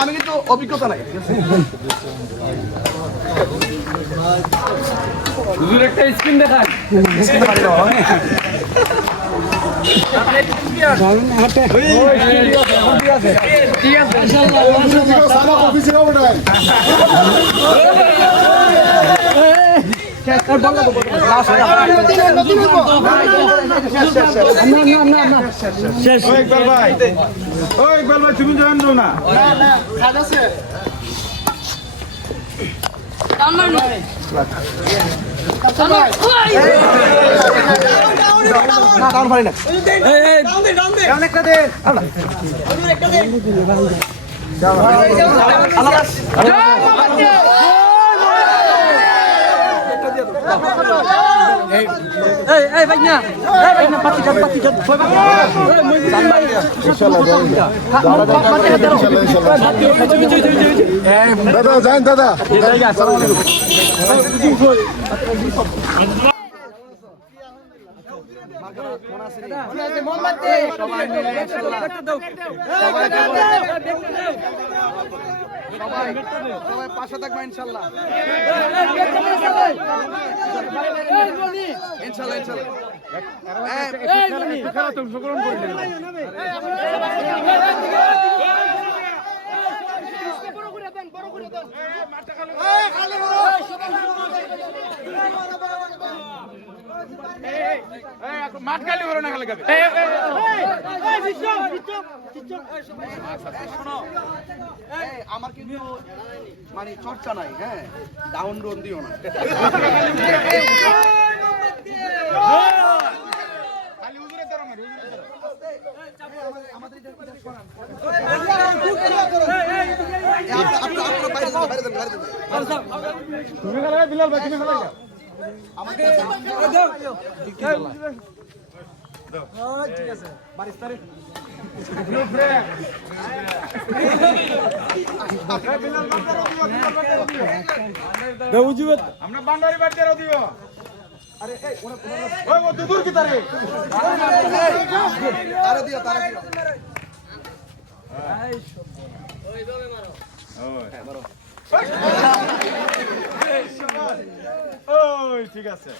আমি কিন্তু অভিজ্ঞতা নাই। একটা স্ক্রিন দেখান। তুমি জানো না দাদা যান দাদা সবাই পাশে থাকবে ইনশাল্লাহ। ইনশাল্লাহ ইনশাল্লাহ। মাঠ খালি করো না খালি গাবে। আমার কিন্তু মানে চর্চা নাই, হ্যাঁ ডাউন রোন দিও না। আমরা বান্ডারি বাড়িতে দিব। আরে ওই ও দূর কি তারে তারে দিও তারে দিও। ওই দবে মারো। ওই মারো। ওই ঠিক আছে।